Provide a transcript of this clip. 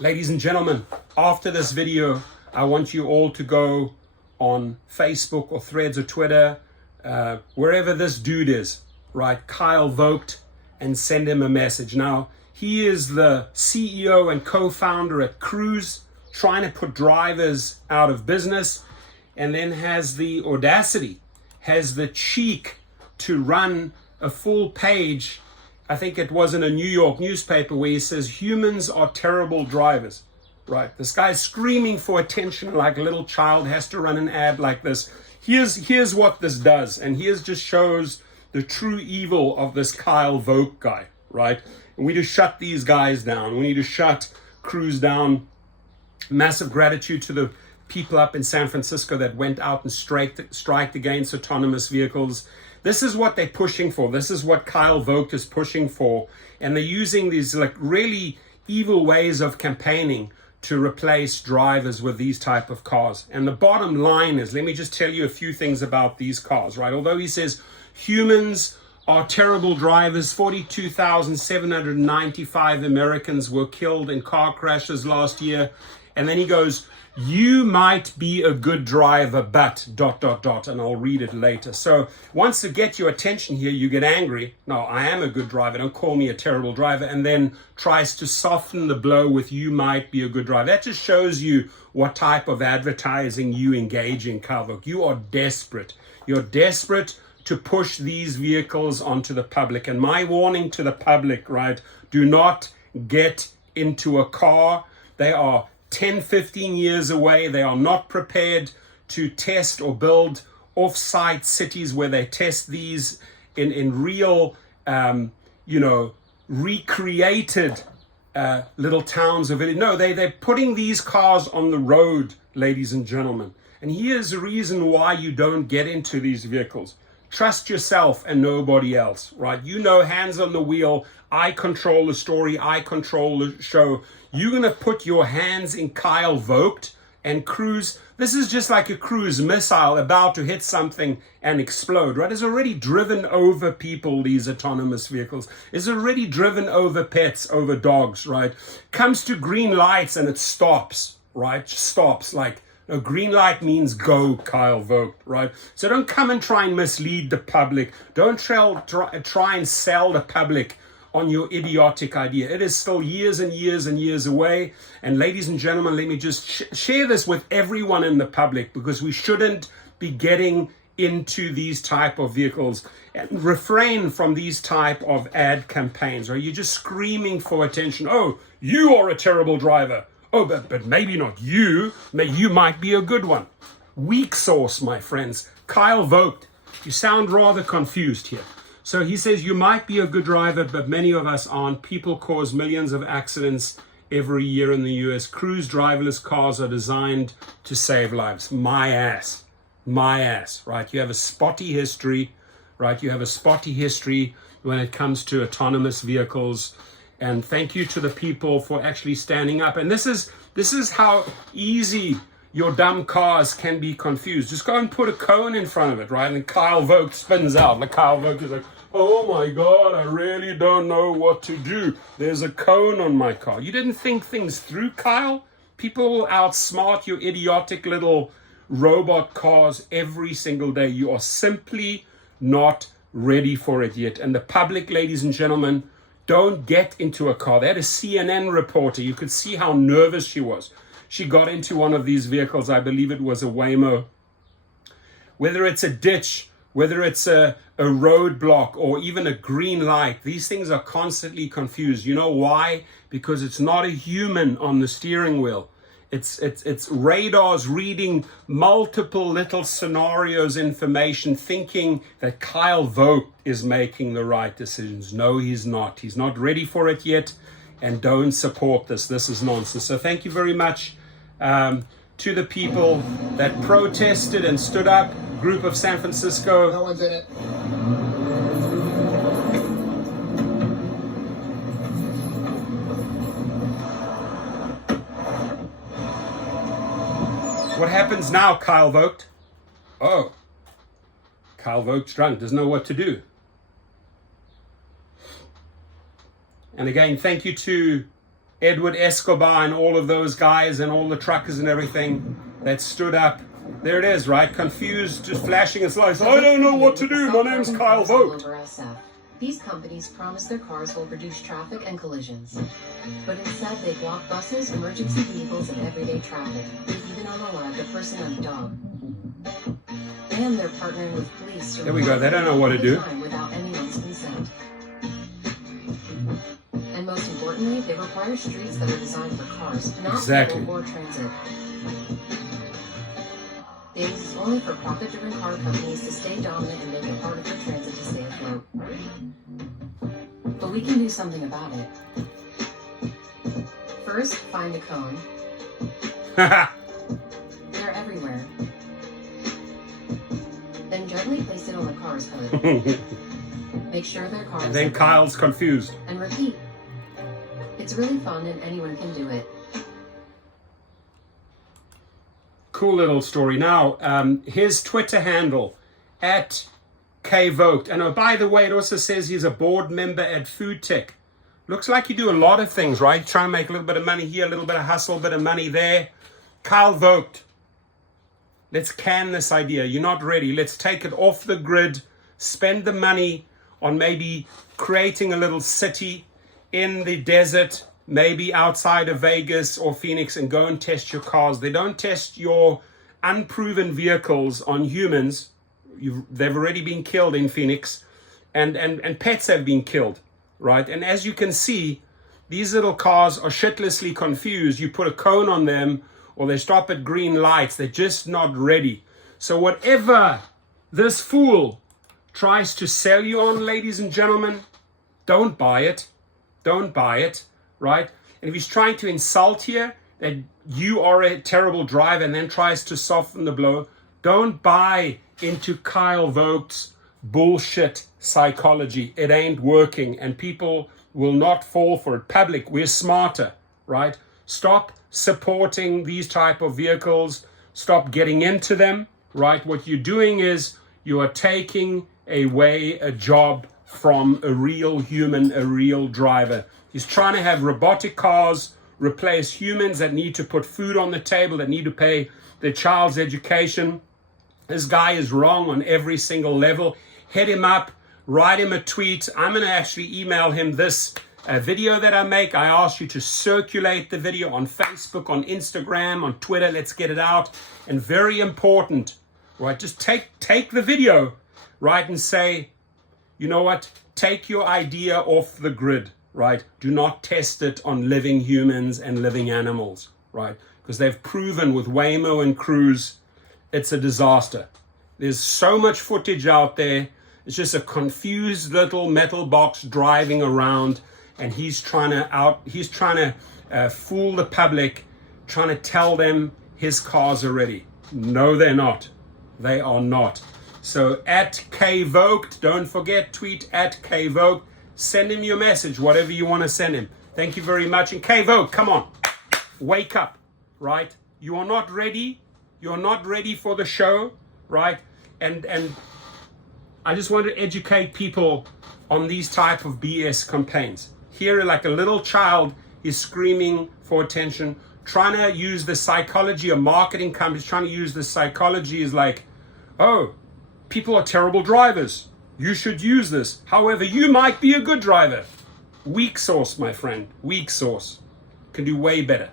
Ladies and gentlemen, after this video, I want you all to go on Facebook or Threads or Twitter, wherever this dude is, right? Kyle Vogt, and send him a message. Now, he is the CEO and co-founder at Cruise, trying to put drivers out of business, and then has the audacity, has the cheek to run a full page, I think it was in a New York newspaper, where he says humans are terrible drivers, right? This guy's screaming for attention like a little child, has to run an ad like this. Here's what this does, and here's just shows the true evil of this Kyle Vogt guy, right? And we need to shut these guys down. We need to shut Cruise down. Massive gratitude to the people up in San Francisco that went out and striked against autonomous vehicles. This is what they're pushing for. This is what Kyle Vogt is pushing for. And they're using these like really evil ways of campaigning to replace drivers with these type of cars. And the bottom line is, let me just tell you a few things about these cars, right? Although he says humans are terrible drivers, 42,795 Americans were killed in car crashes last year. And then he goes, you might be a good driver, but ... and I'll read it later. So once to get your attention here, you get angry. No, I am a good driver. Don't call me a terrible driver. And then tries to soften the blow with you might be a good driver. That just shows you what type of advertising you engage in, Kyle Vogt. You are desperate. You're desperate to push these vehicles onto the public. And my warning to the public, right? Do not get into a car. They are 10, 15 years away. They are not prepared to test or build off-site cities where they test these in real, recreated little towns or villages. No, they're putting these cars on the road, ladies and gentlemen. And here's the reason why you don't get into these vehicles. Trust yourself and nobody else, right? You know, hands on the wheel. I control the story. I control the show. You're going to put your hands in Kyle Vogt and Cruise. This is just like a cruise missile about to hit something and explode, right? It's already driven over people, these autonomous vehicles. It's already driven over pets, over dogs, right? Comes to green lights and it stops, right? Stops. Like a green light means go, Kyle Vogt, right? So don't come and try and mislead the public. Don't try and sell the public on your idiotic idea. It is still years and years and years away. And ladies and gentlemen, let me just share this with everyone in the public, because we shouldn't be getting into these type of vehicles, and refrain from these type of ad campaigns. Or you're just screaming for attention. Oh, you are a terrible driver. Oh, but maybe not you. You might be a good one. Weak sauce, my friends. Kyle Vogt, you sound rather confused here. So he says you might be a good driver, but many of us aren't. People cause millions of accidents every year in the US. Cruise driverless cars are designed to save lives. My ass, right? You have a spotty history, right? You have a spotty history when it comes to autonomous vehicles. And thank you to the people for actually standing up. And this is how easy your dumb cars can be confused. Just go and put a cone in front of it, right? And Kyle Vogt spins out. Like Kyle Vogt is like, oh my God, I really don't know what to do. There's a cone on my car. You didn't think things through, Kyle? People will outsmart your idiotic little robot cars every single day. You are simply not ready for it yet. And the public, ladies and gentlemen, don't get into a car. They had a CNN reporter. You could see how nervous she was. She got into one of these vehicles. I believe it was a Waymo. Whether it's a ditch, whether it's a roadblock or even a green light, these things are constantly confused. You know why? Because it's not a human on the steering wheel. It's radars reading multiple little scenarios, information, thinking that Kyle Vogt is making the right decisions. No, he's not. He's not ready for it yet, and don't support this. This is nonsense. So thank you very much to the people that protested and stood up. Group of San Francisco. No one's in it. What happens now, Kyle Vogt? Oh, Kyle Vogt's drunk, doesn't know what to do. And again, thank you to Edward Escobar and all of those guys and all the truckers and everything that stood up. There it is, right? Confused, just flashing its lights. I don't know what to do. My name's Kyle Vogt. These companies promise their cars will reduce traffic and collisions. But instead, they block buses, emergency vehicles, and everyday traffic. They've even unalived a person and a dog. And they're partnering with police to there we go. They don't know what to do. Without anyone's consent. And most importantly, they require streets that are designed for cars, not people or transit. They exist only for profit-driven car companies to stay dominant and make it harder for transit to stay afloat. But we can do something about it. First, find a cone. They're everywhere. Then gently place it on the car's hood. Make sure their car is. And then Kyle's confused. And repeat. It's really fun and anyone can do it. Cool little story. Now, his Twitter handle at @KVogt. And oh, by the way, it also says he's a board member at Food Tech. Looks like you do a lot of things, right? Try and make a little bit of money here, a little bit of hustle, a bit of money there. Kyle Vogt. Let's can this idea. You're not ready. Let's take it off the grid. Spend the money on maybe creating a little city in the desert, maybe outside of Vegas or Phoenix, and go and test your cars. They don't test your unproven vehicles on humans. They've already been killed in Phoenix, and pets have been killed, right? And as you can see, these little cars are shitlessly confused. You put a cone on them or they stop at green lights. They're just not ready. So whatever this fool tries to sell you on, ladies and gentlemen, don't buy it. Don't buy it, right? And if he's trying to insult you, that you are a terrible driver, and then tries to soften the blow, don't buy into Kyle Vogt's bullshit psychology. It ain't working, and people will not fall for it. Public, we're smarter, right? Stop supporting these type of vehicles. Stop getting into them, right? What you're doing is you are taking away a job from a real human, a real driver. He's trying to have robotic cars replace humans that need to put food on the table, that need to pay their child's education. This guy is wrong on every single level. Hit him up, write him a tweet. I'm going to actually email him this video that I make. I ask you to circulate the video on Facebook, on Instagram, on Twitter. Let's get it out. And very important, right? Just take the video, right? And say, you know what? Take your idea off the grid, right? Do not test it on living humans and living animals, right? Because they've proven with Waymo and Cruise, it's a disaster. There's so much footage out there. It's just a confused little metal box driving around, and he's trying to fool the public, trying to tell them his cars are ready. No, they're not. They are not. So at @KVogt, don't forget, tweet at @KVogt. Send him your message, whatever you want to send him. Thank you very much. And @KVogt, come on, wake up, right? You are not ready. You're not ready for the show, right? And I just want to educate people on these type of BS campaigns. Here, like a little child is screaming for attention, trying to use the psychology of marketing companies, trying to use the psychology is like, oh, people are terrible drivers. You should use this. However, you might be a good driver. Weak sauce, my friend. Weak sauce. Can do way better.